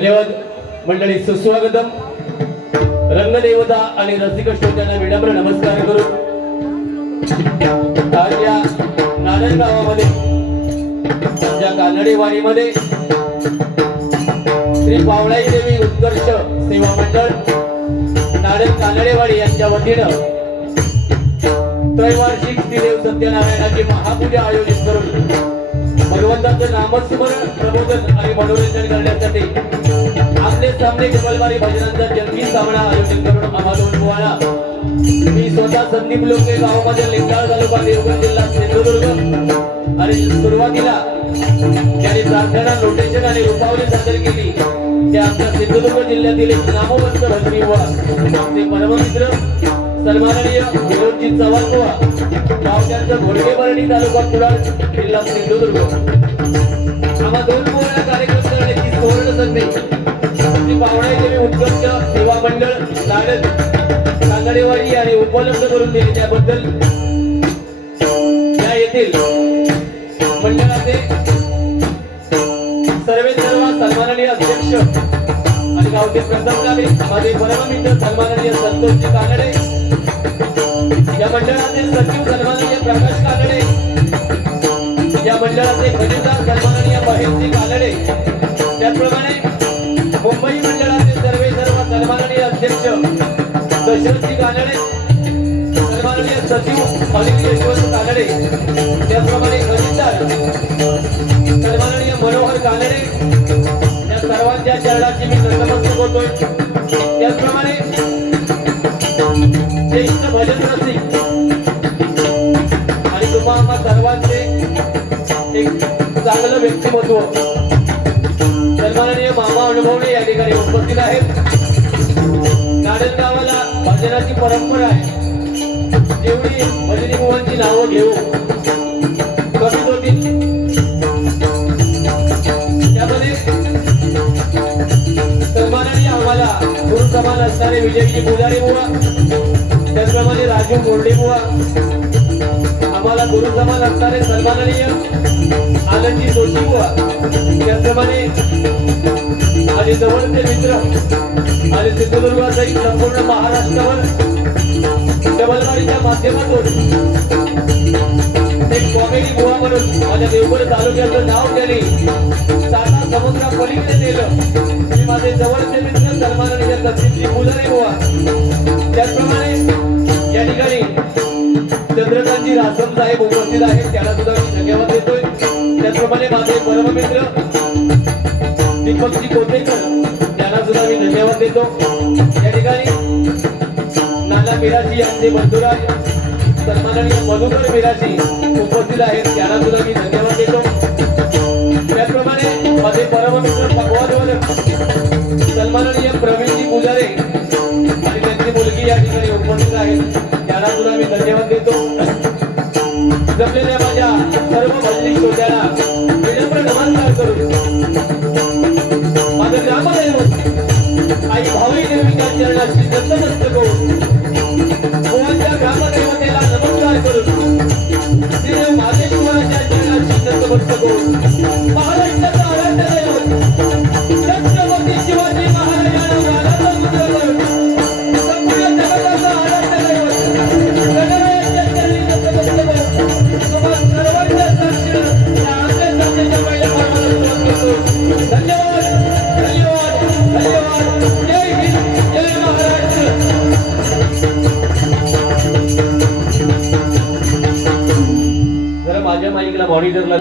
धन्यवाद मंडळी. सुस्वागतम. रंगदेवता आणि रसिक श्रोत्यांना विनम्र नमस्कार करू. आज या नांदण गावामध्ये आमच्या कानडी वाणीमध्ये श्री पावळाई देवी उत्कर्ष सेवा मंडळ नांदण कानडेवाडी यांच्या वतीनं त्रैवार्षिक श्रीदेव सत्यनारायणाची महापूजा आयोजित करून भगवंताचं नामस्मरण प्रबोधन आणि मनोरंजन करण्यासाठी आपले सामने कमलवारी भजनांचा जंगी सामना आयोजित करून आम्हाला उठवाला. मी स्वतः संदीप लोके गावामध्ये लिंगाळ तालुका देवगड जिल्हा सिंधुदुर्ग आणि सुरुवातीला ज्यांनी प्रार्थना नोटेशन आणि रूपावली सादर केली ते आमच्या सिंधुदुर्ग जिल्ह्यातील एक नामवंत भजनी व आमचे परममित्र सन्माननीय विनोदजी चव्हाण बुवा गाव त्यांचं घोडकेबरणी तालुका कुडाळ जिल्हा सिंधुदुर्ग. आम्हा दोन मुलांना कार्यक्रम करण्याची सुवर्ण संधी श्री पावळाई देवी उत्कर्ष सेवा मंडळ नांदण कानडेवाडी आणि उपलब्ध करून दिली त्याबद्दल या येथील मंडळाचे सर्व सन्माननीय अध्यक्ष आणि गावचे प्रथम नागरिक माझे परममित्र सन्माननीय संतोषजी कानडे, या मंडळाचे सचिव सन्माननीय प्रकाश कानडे, या मंडळाचे खजिनदार सन्माननीय महेशजी कानडे, त्याचप्रमाणे मुंबई मंडळाचे सर्व सन्माननीय अध्यक्ष दशरथजी कानडे, सन्माननीय सचिव अनिल यशवंत कानडे, त्याचप्रमाणे खजिनदार सन्माननीय मनोहर कानडे, या सर्वांच्या चरणाची मी नतमस्तक होतोय. त्याचप्रमाणे ज्येष्ठ भजन रसिक आणि तुम्हा सर्वांचे एक चांगलं व्यक्तिमत्व सन्माननीय मामा अनुभवणे या ठिकाणी उपस्थित आहेत. नांदण गावाला भजनाची परंपरा आहे. जेवढी भजनी बुवांची नावं घेऊ कमीच होती. त्यामध्ये सन्माननीय आम्हाला गुरु समान असणारे विजयजी पुजारी बुवा, त्याचप्रमाणे राजू गोल्डे बुवा, आम्हाला गुरु समान असणारे सन्माननीय आनंदजी जोशी बुवा, त्याचप्रमाणे माझे जवळचे मित्र आणि सिंधुदुर्गासहित संपूर्ण महाराष्ट्रावर डबलवाडीच्या माध्यमातून एक कॉमेडी बुवा म्हणून माझ्या देवगड तालुक्याचं नाव त्यांनी साता समुद्रापलीकडे नेलं. मी माझे जवळचे मित्र सन्माननीय सचिवजी पुजारी बुवा, त्याचप्रमाणे या ठिकाणी चंद्रकांतजी रासम साहेब उपस्थित आहेत, त्यांना सुद्धा मी धन्यवाद देतोय. त्याचप्रमाणे माझे परममित्र दीपकजी कोतेकर, त्यांना सुद्धा मी धन्यवाद देतो. या ठिकाणी नाना मिराजी यांचे बंधुराज सन्माननीय मधुकर मिराजी उपस्थित आहेत, त्यांना सुद्धा मी धन्यवाद देतो. त्याचप्रमाणे माझे परममित्र भगवान सन्माननीय प्रवीणजी पुजारे आणि त्यांची मुलगी या ठिकाणी उपस्थित आहेत, त्यांना सुद्धा मी धन्यवाद देतो. जमलेल्या माझ्या सर्व भजनी श्रोत्यांना विनम्र नमस्कार करू. माझं ग्रामदैवत आई भावी देवीच्या चरणाशी नतमस्तक होऊन गोवाच्या ग्रामदैवतेला नमस्कार करून श्रीदेव मातेश्वराच्या चरणाशी नतमस्तक होऊन महाराष्ट्राचा आराध्य दैवत छत्रपती शिवाजी महाराजांना वादाचा पुत्र करून संपूर्ण जगाचा आराध्य दैवत गणरायाच्या चरणी नतमस्तक होऊन तुम्हा सर्वांच्या साक्षीनं या आपल्या सत्याच्या मैदानावर नमस्कार करतो. धन्यवाद, धन्यवाद, धन्यवाद. जय हिंद, जय महाराष्ट्र. जरा माझ्या माईकला मॉनिटरला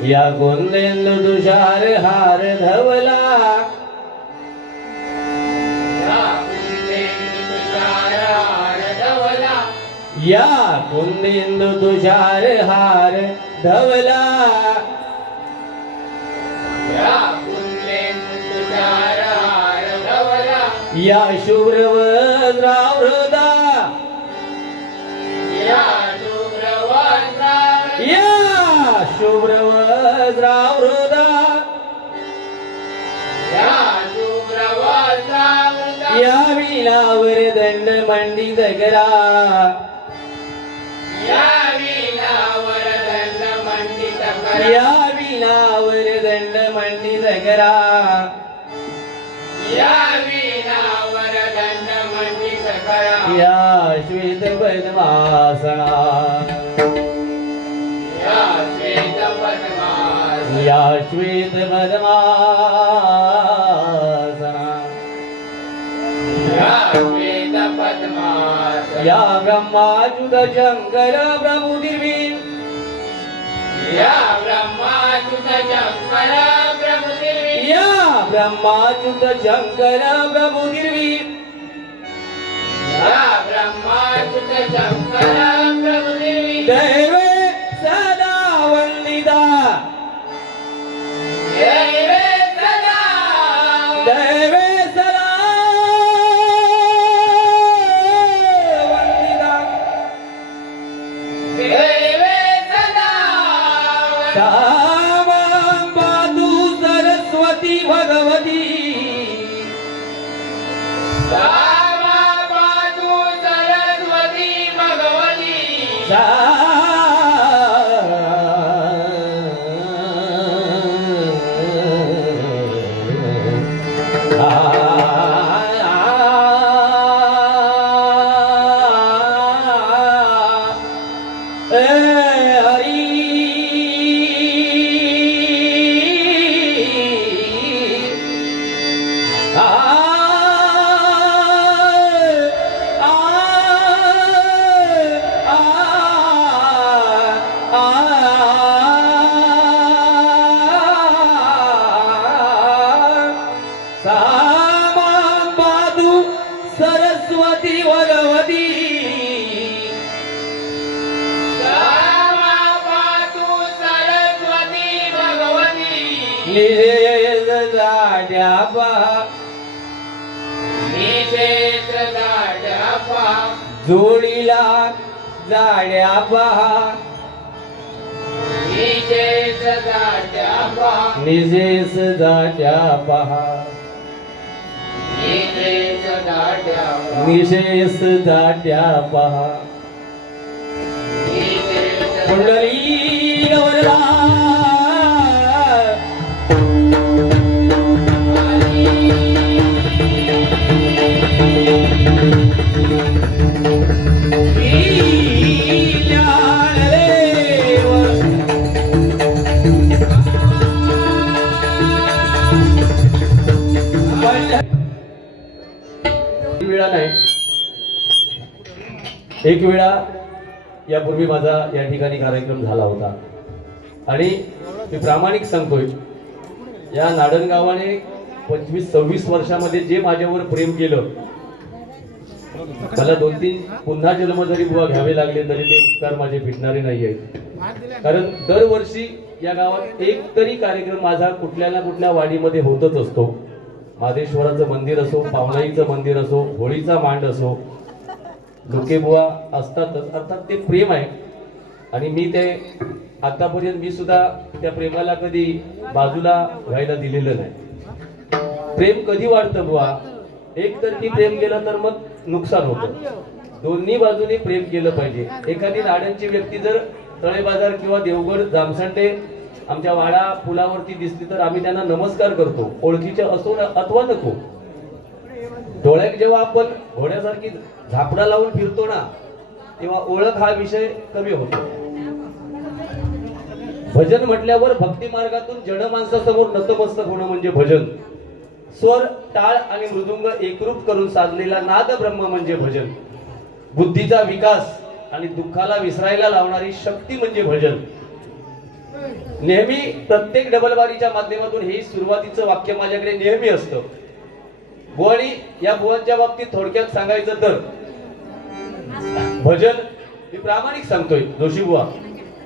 या गोंदेंदु तुषार हार धवला, या कुंदेंदु तुषार हार धवला, या शुभ्र वज्रावृता, या शुभ्र वज्रावृता या विणावर दंड मंडित करा या विणावर दंड मंडित करा या श्वेत पद्मासना या श्वेत पद्मासना या ब्रह्माच्युत शंकर प्रभुदिर्वी या ब्रह्माच्युत शंकर प्रभुदिर्वी दैवे सदा वंदिता दैवे सदा वंदिता सामांबातु सरस्वती भगवती सरस्वती भगवती निषेध जाड्या पहा जोडीला जाड्या पहा निशेष जाड्या पहा निशेष जाड्या पहा कुंडली गवरला वेळा नाही एक वेळा यापूर्वी माझा या ठिकाणी कार्यक्रम झाला होता आणि मी प्रामाणिक सांगतोय या नाडण गावाने 25-26 वर्षामध्ये जे माझ्यावर प्रेम केलं मला 2-3 पुन्हा जन्म जरी बुवा घ्यावे लागले तरी ते उपकार माझे फिटणारे नाही आहेत कारण दरवर्षी या गावात एक तरी कार्यक्रम माझा कुठल्या ना कुठल्या वाडीमध्ये होतच असतो मादेश्वराचं मंदिर असो पावनाईचं मंदिर असो होळीचा मांड असो लोकेबुवा असतातच अर्थात ते प्रेम आहे आणि मी ते आतापर्यंत मी सुद्धा त्या प्रेमाला कधी बाजूला व्हायला दिलेलं नाही प्रेम कधी वाढतं बुवा एक तर ती प्रेम केलं तर मग नुकसान होतं दोन्ही बाजूने प्रेम केलं पाहिजे एखादी नाड्यांची व्यक्ती जर तळे बाजार किंवा देवगड जामसंडे आमच्या वाडा पुलावरती दिसली तर आम्ही त्यांना नमस्कार करतो ओळखीचे असो अथवा नको डोळ्यात जेव्हा आपण घोड्यासारखी झापडा लावून फिरतो ना तेव्हा ओळख हा विषय कमी होतो भजन म्हटल्यावर भक्ती मार्गातून जड माणसासमोर नतमस्तक होणं म्हणजे भजन स्वर टाळ आणि मृदुंग एकरूप करून साधलेला नाद ब्रह्म म्हणजे भजन बुद्धीचा विकास आणि दुःखाला विसरायला लावणारी शक्ती म्हणजे भजन नेहमी प्रत्येक डबलबारीच्या माध्यमातून हे सुरुवातीचं वाक्य माझ्याकडे नेहमी असतं बुवानी या बुवांच्या बाबतीत थोडक्यात सांगायचं तर भजन मी प्रामाणिक सांगतोय जोशी बुवा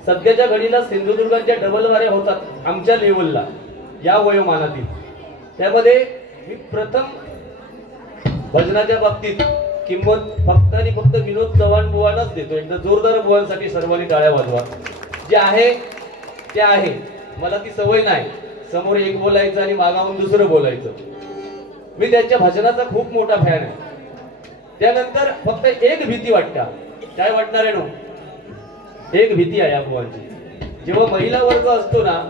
सध्याच्या घडीला सिंधुदुर्गाच्या डबलबाऱ्या होतात आमच्या लेवलला या वयोमानातील त्यामध्ये मी प्रथम भजनाच्या बाबतीत किंमत फक्त आणि फक्त विनोद चव्हाण बुवांनाच देतो एकदा जोरदार बुवांसाठी सर्वांनी टाळ्या वाजवा जे आहे त्या आहे. मला ती सवय नाही समोर एक बोलायचं आणि मागावून दुसरं बोलायचं. मी त्यांच्या भजनाचा खूप मोठा फॅन आहे. त्यानंतर फक्त एक भीती वाटते. काय वाटणार आहे नो? एक भीती आहे अफवांची. जेव्हा महिला वर्ग असतो ना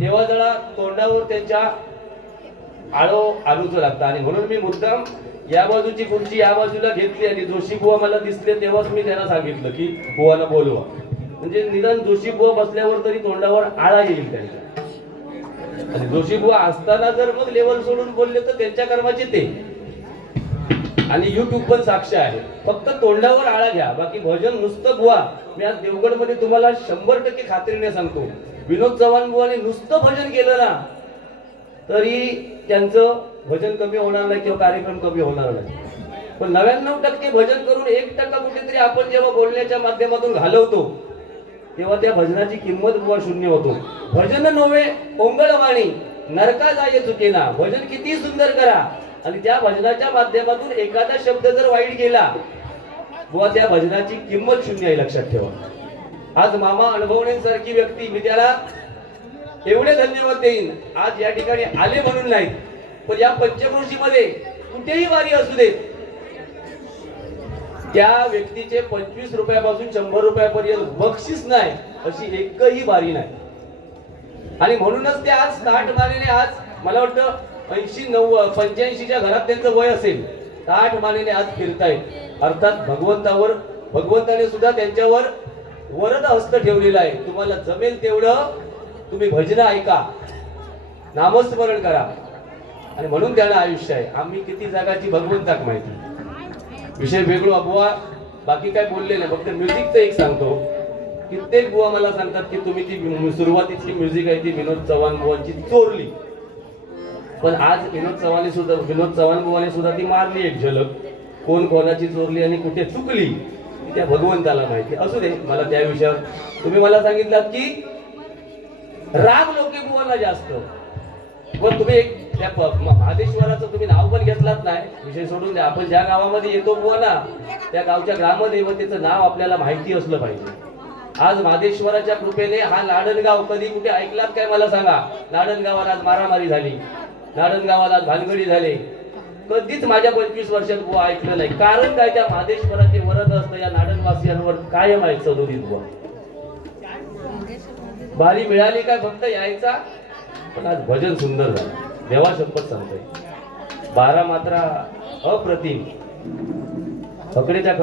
तेव्हा जरा तोंडावर त्यांच्या आळूच लागतं. आणि म्हणून मी मुद्दाम या बाजूची खुर्ची या बाजूला घेतली आणि जोशी बुवा मला दिसले तेव्हाच मी त्यांना सांगितलं की बुवाला बोलवा. म्हणजे निदान जोशी बुवा बसल्यावर तरी तोंडावर आळा येईल त्यांच्या. आणि जोशी बुवा असताना जर मग लेवल सोडून बोलले तर त्यांच्या कर्माचे ते. आणि युट्यूब पण साक्ष आहे. फक्त तोंडावर आळा घ्या, बाकी भजन नुसतं बुवा. मी आज देवगड मध्ये तुम्हाला 100% खात्रीने सांगतो, विनोद चव्हाण बुवाने नुसतं भजन केलं ना तरी त्यांचं भजन कमी होणार नाही किंवा कार्यक्रम कमी होणार नाही. पण 99% भजन करून 1% कुठेतरी आपण जेव्हा बोलण्याच्या माध्यमातून घालवतो तेव्हा त्या भजनाची किंमत बुवा शून्य होतो. भजन नव्हे ओंगळवाणी नरका जाय चुकेना. भजन किती सुंदर करा आणि त्या भजनाच्या माध्यमातून एखादा शब्द जर वाईट गेला बुवा त्या भजनाची किंमत शून्य आहे, लक्षात ठेवा. आज मामा अनुभवण्यासारखी व्यक्ती मी त्याला एवढे धन्यवाद देईन. आज या ठिकाणी आले म्हणून नाहीत, पण या पंचक्रोशीमध्ये कुठेही वारी असू देत त्या व्यक्तीचे 25 रुपयापासून 100 रुपयापर्यंत बक्षीस नाही अशी एकही वारी नाही. आणि म्हणूनच ते आज ताठ मानेने, आज मला वाटतं 85च्या घरात त्यांचं वय असेल, ताठ मानेने आज फिरतायत. अर्थात भगवंताने सुद्धा त्यांच्यावर वरद हस्त ठेवलेला आहे. तुम्हाला जमेल तेवढं तुम्ही भजन ऐका, नामस्मरण करा आणि म्हणून त्याला आयुष्य आहे. आम्ही किती जागाची भगवंताक माहिती. विषय वेगळा बुवा, बाकी काय बोलले नाही, फक्त म्युझिकचं एक सांगतो. कित्येक बुवा मला सांगतात की तुम्ही ती सुरुवातीची म्युझिक आहे ती विनोद चव्हाण बुवांची चोरली. पण आज विनोद चव्हाण बुवाने सुद्धा ती मारली एक झलक. कोण कोणाची चोरली आणि कुठे चुकली त्या भगवंताला माहिती. असू दे, मला त्या विषयावर तुम्ही मला सांगितलं की राग लोके बुवाला जास्त. पण तुम्ही एक त्या महादेश्वराचं तुम्ही नाव पण घेतलात नाही, विषय सोडून द्या. आपण ज्या गावामध्ये येतो बुवा ना त्या गावच्या ग्रामदेवतेचं नाव आपल्याला माहिती असलं पाहिजे. आज महादेश्वराच्या कृपेने हा लाडणगाव, कधी कुठे ऐकलात काय मला सांगा? लाडणगावात आज मारामारी झाली, लाडणगावात आज भानगडी झाले, कधीच माझ्या 25 वर्षात बुवा ऐकलं नाही. कारण काय? त्या महादेश्वराचे वरद असतं या नाडणवासियांवर कायम आहे सदोदित बुवा. बारी मिळाली काय फक्त यायचा. पण आज भजन सुंदर झालं, देवा शपथ सांगतोय. 12 मात्रा अप्रतिम, फकडेच्या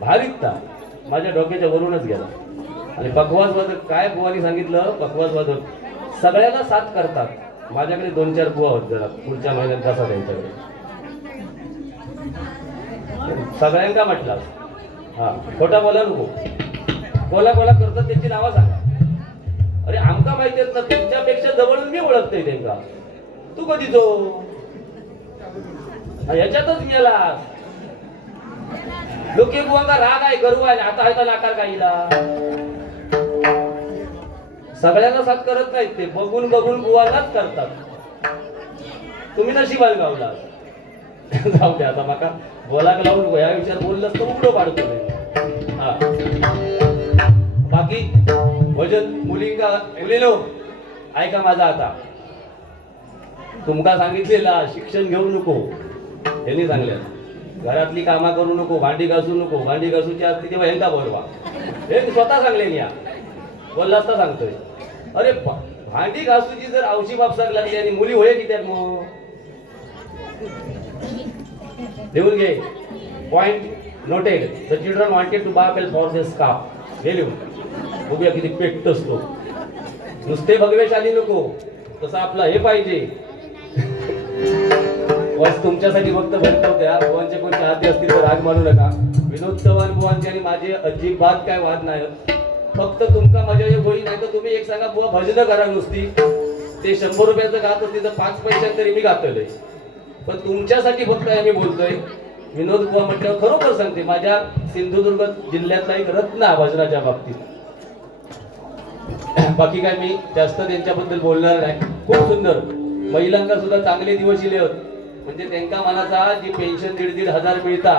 भाविकता माझ्या डोक्याच्या वरूनच गेला. आणि पखवाज वादक काय बुवानी सांगितलं, पखवाज वादक सगळ्यांना साथ करतात. माझ्याकडे 2-4 बुवा होत जरा पुढच्या महिन्यात कसा त्यांच्याकडे सगळ्यांका म्हटलं. हा खोटा बोला नको, कोला करतात त्यांची नावं सांगा. अरे आमका माहिती आहेत ना, त्यांच्यापेक्षा जवळून मी ओळखतोय त्यांना. तू कधी जो ह्याच्यातच गेला. लोके बुवांका राग आहे, गर्व आहे, आता आहे तर नाकार काहीला. सगळ्यांना साथ करत नाहीत ते, बघून बुवालाच करतात. तुम्ही नशिबात गावला. जाऊ द्या आता, माका बोलाक लावून नको. या विचार बोललंच तर उघडं पाडतो नाही. हा बाकी भजन मुलीनो ऐका माझा. आता तुमका सांगितलेला शिक्षण घेऊ नको, यांनी सांगले घरातली कामा करू नको, भांडी घासू नको. भांडी घासूची असते तेव्हा यांचा बोलवा, हे स्वतः सांगले. या बोलला असता सांगतोय. अरे भांडी घासूची जर औशी बापसाक लागली आणि मुली होय की त्यात मग लिहून घे. Point noted. The children wanted to buy for this scarf. हे लिहून बघूया किती पेट असतो. नुसते भगवेशाली नको, तसं आपला हे पाहिजे. वॉइस तुमच्यासाठी फक्त भरतवते. बुवांचे कोणते आधी असतील तर राग मानू नका. विनोद चव्हाण बुवांचे आणि माझे अजिबात काय वाद नाही. फक्त तुमका मजा होई नाही तर तुम्ही एक सांगा, बुवा भजन करा नुसती. ते 100 रुपयाचं गात असते तर 5 पैशात तरी मी गातोय. पण तुमच्यासाठी फक्त आम्ही बोलतोय. विनोद बुवा म्हटल्यावर खरोखर सांगते, माझ्या सिंधुदुर्ग जिल्ह्यातला एक रत्न भजनाच्या बाबतीत. बाकी काय मी जास्त त्यांच्याबद्दल बोलणार नाही. खूप सुंदर. महिलांना सुद्धा चांगले दिवस इले होत. म्हणजे त्यांका मनाचा जी पेन्शन 1,500 मिळता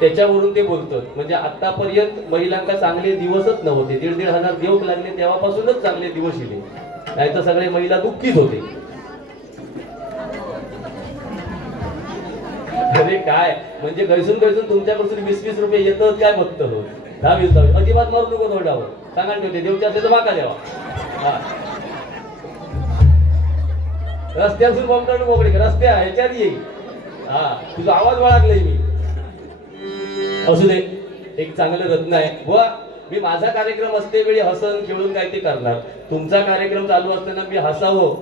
त्याच्यावरून ते बोलतात. म्हणजे आतापर्यंत महिलांका चांगले दिवसच नव्हते. 1,500 देव लागले तेव्हापासूनच चांगले दिवस येले, नाही तर सगळे महिला दुःखीच होते. अरे काय म्हणजे कैसून तुमच्याकडून 20-20 रुपये येतं काय बघत हो. 10-20 अजिबात मारू नको तोंडावर. सांगा ठेवते देवचे असले तर माका द्यावा. हा रस्त्यापासून बॉम्ब मोकळी रस्त्या ह्याच्यात येईल. हा तुझा आवाज वळखलाय मी. असू दे, एक चांगलं रत्न आहे बुवा. मी माझा कार्यक्रम असते वेळी हसन खेळून काय ते करणार. तुमचा कार्यक्रम चालू असताना मी हसावं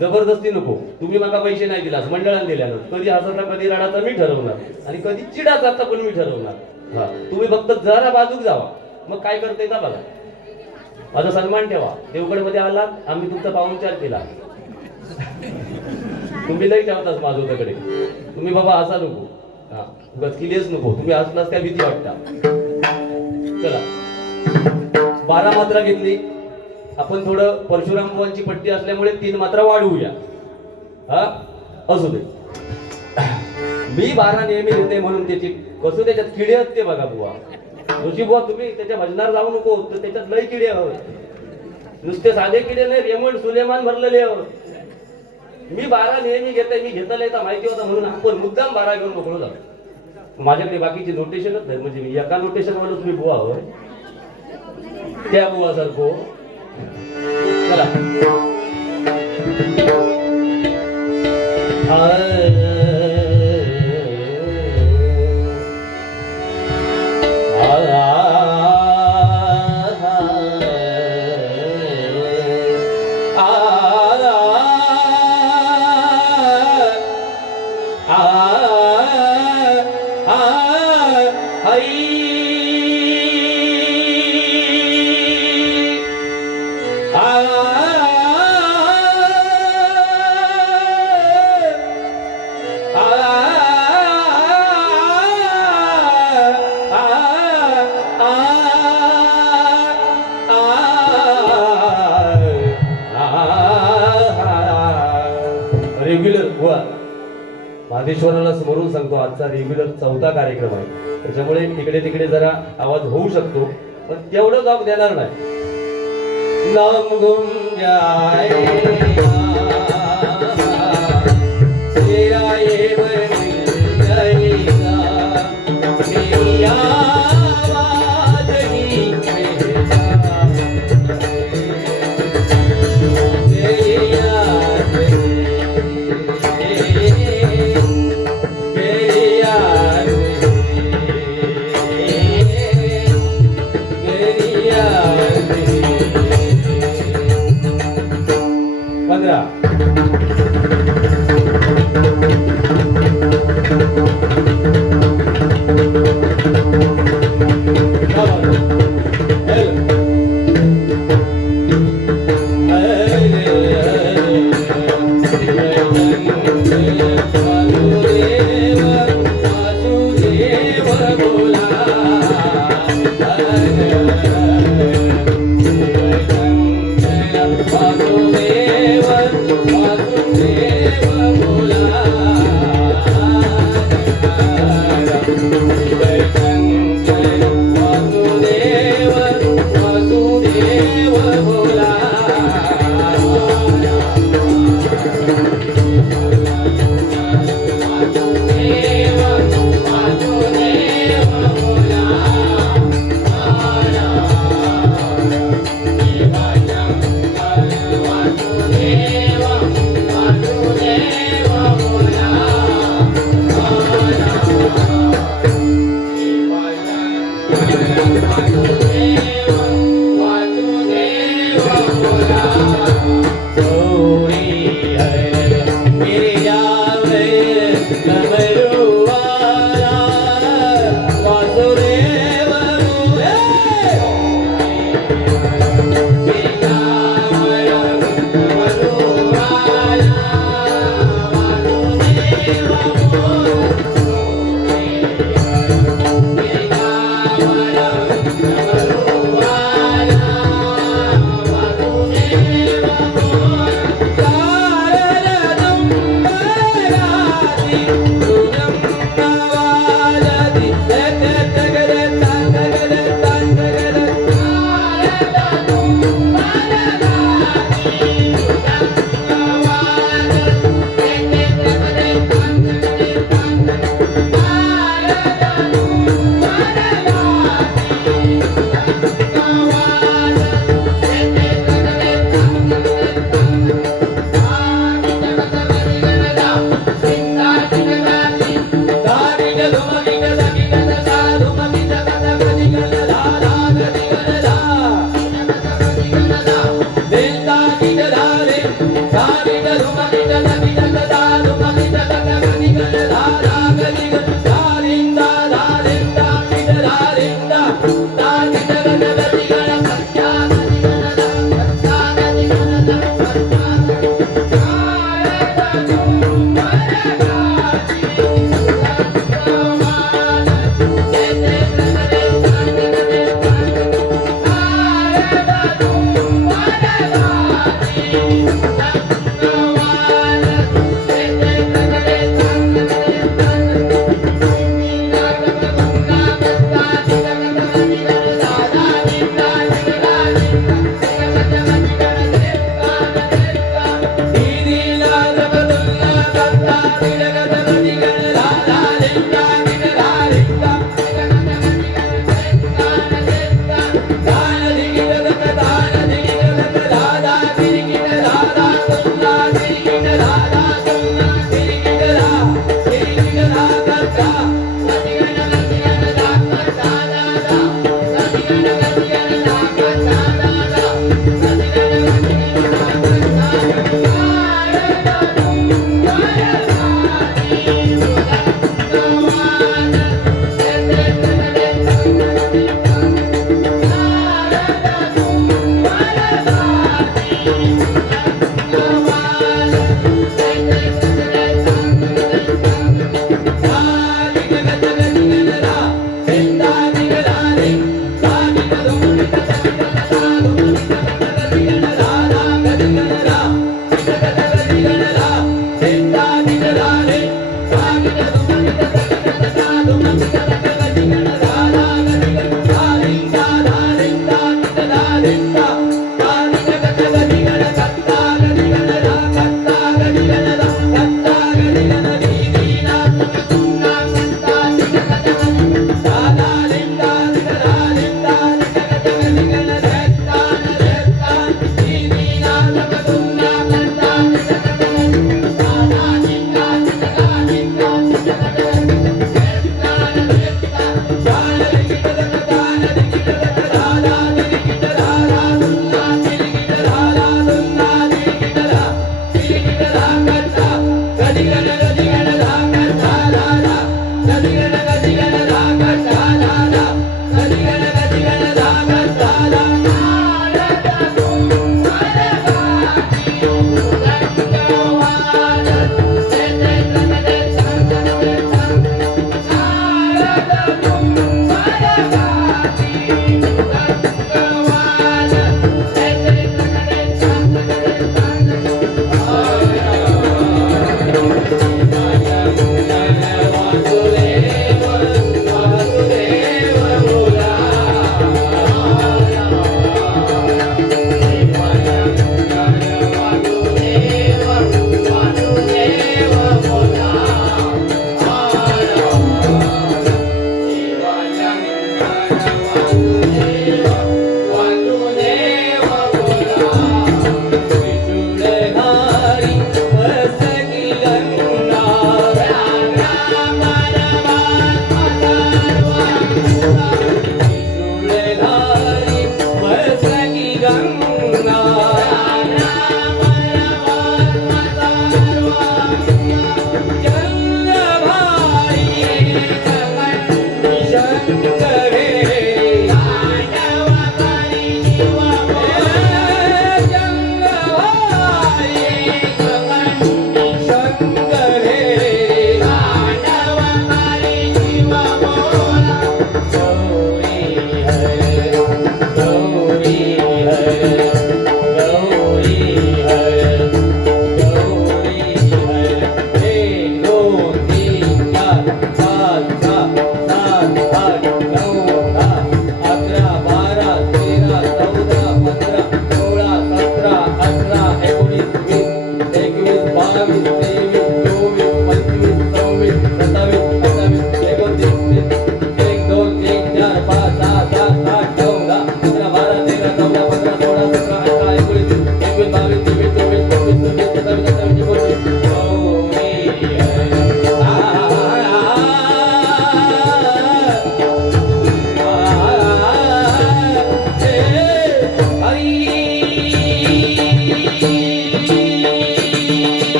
जबरदस्ती नको. तुम्ही मला पैसे नाही दिलास, मंडळाने दिल्यानं. कधी हसाचा कधी रडाचा मी ठरवणार, आणि कधी चिडाचा पण मी ठरवणार. हा तुम्ही फक्त जरा बाजूक जावा, मग काय करते का बघा. माझा सन्मान ठेवा. देवगडमध्ये आलात, आम्ही तुमचा पाहुणचार केला. तुम्ही नाही ठेवताच माझ्याकडे. तुम्ही बाबा हसा नको, हा गचकिलेच नको. तुम्ही हसलास काय भीती वाटता. चला 12 मात्रा घेतली आपण. थोडं परशुराम बुवांची पट्टी असल्यामुळे 3 मात्रा वाढवूया. हा असू दे. मी 12 नेहमी घेते म्हणून त्याची कसं त्याच्यात किडे असते बघा बुवा. जोशी बुवा तुम्ही त्याच्या भजनावर जाऊ नको, तर त्याच्यात लय किडे हवं. नुसते साधे किडे नाही, रेमंड सुलेमान भरलेले हवं. मी 12 नेहमी घेते. मी घेतलं येतं माहिती होतं म्हणून आपण मुद्दाम 12 घेऊन मोकळो जातो. माझ्याकडे बाकीची नोटेशनच नाही. म्हणजे मी एका नोटेशन वाला तुम्ही बुवा हवं त्या बुवा सारखो. चला रेग्युलर बुवा महादेश्वराला समोरून सांगतो. आजचा रेग्युलर 4था कार्यक्रम आहे, त्याच्यामुळे इकडे तिकडे जरा आवाज होऊ शकतो, पण तेवढं जाऊ देणार नाही. नाम गुम जाए तेरा ये बन जाएगा, मेरी आवाज ही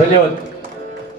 धन्यवाद.